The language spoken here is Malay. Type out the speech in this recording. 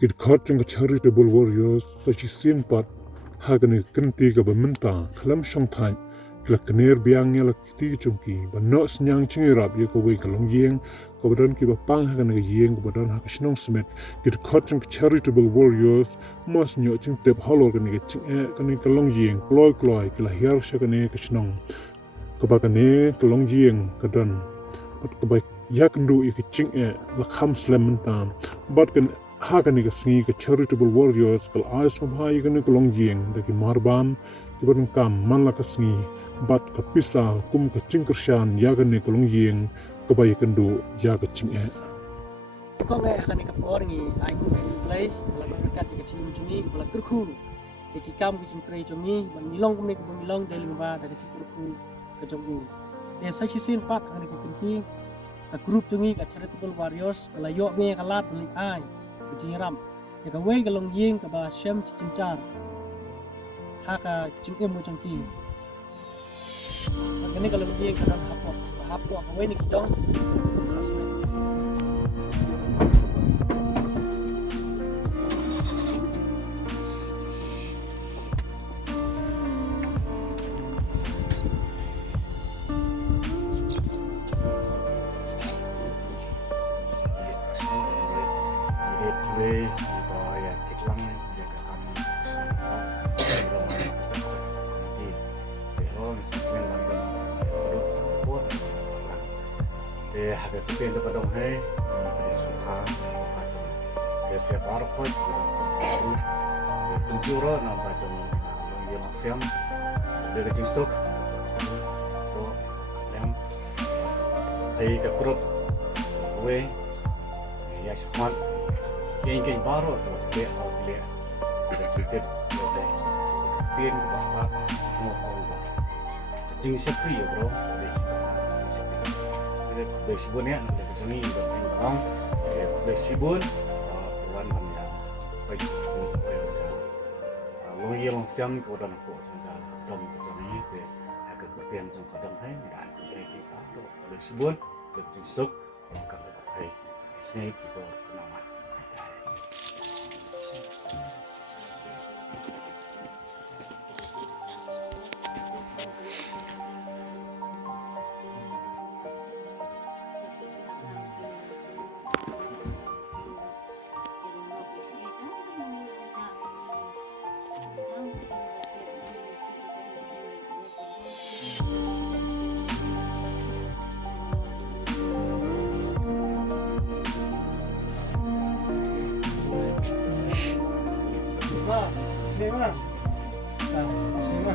Kid caught in charitable warriors such as sin pat hagan kanti ga bamenta kalam shong time klakner biang ya lakti chungki but not snyang chingirap ya ko wei kalong yeng ko badan ki bapang hagan ga yeng ko badan ha shnong smet kid caught in charitable warriors mas nyo ching tep holor ga ni ching kan kalong yeng kloi kila hiar shagane ka shnong ko ba kane kalong yeng kadan but ko ba yakndu ik ching la kham slam tam but kan hagan ga sngi ka charitable warriors kal ais from hai ga kalong yeng da ki marban ki ban kam man la ka sngi bat ka pisa kum ka chingkershan ya ga ne kalong yeng ka ba yakandu ya ga ching kong le akan ka por ngi ai ku play la ryngkat ka ching juni la kurku ki kam ki ching trei jongi ban milong kum ne ku milong de lingwa da ka ching kurku ka jongu ya sa chi sin pak ka kinti ka group jongi ka charitable warriors la yo me ka lat beli ai ka ching ram ya ka wei ka long yeng ka ba shem chi ching char ha ka ching em mo jongki ka ne ka long yeng ka hapok ka wei ni ki dong hasme về gọi kịch lăng về các anh sản phẩm rồi công ty để lo sự kiện làm được được tốt để hai cái tiền cho các đồng hay để xuất khá để sẽ bảo khôi để tung chiêu đó nằm vào trong lòng yêu học xem để cái chính sách đó làm đây cái group về ya smart yang baru tu dia cerita dia tiền kita start semua orang jing sepi ya bro besibun ya sini dan barang besibun tuan benda baik long ye long siam ko dan ko sangka dom ke sana te agak kertian jong kadang hai dan kita besibun jing sok kalau hai snake ko nama Sema. Nah, sema.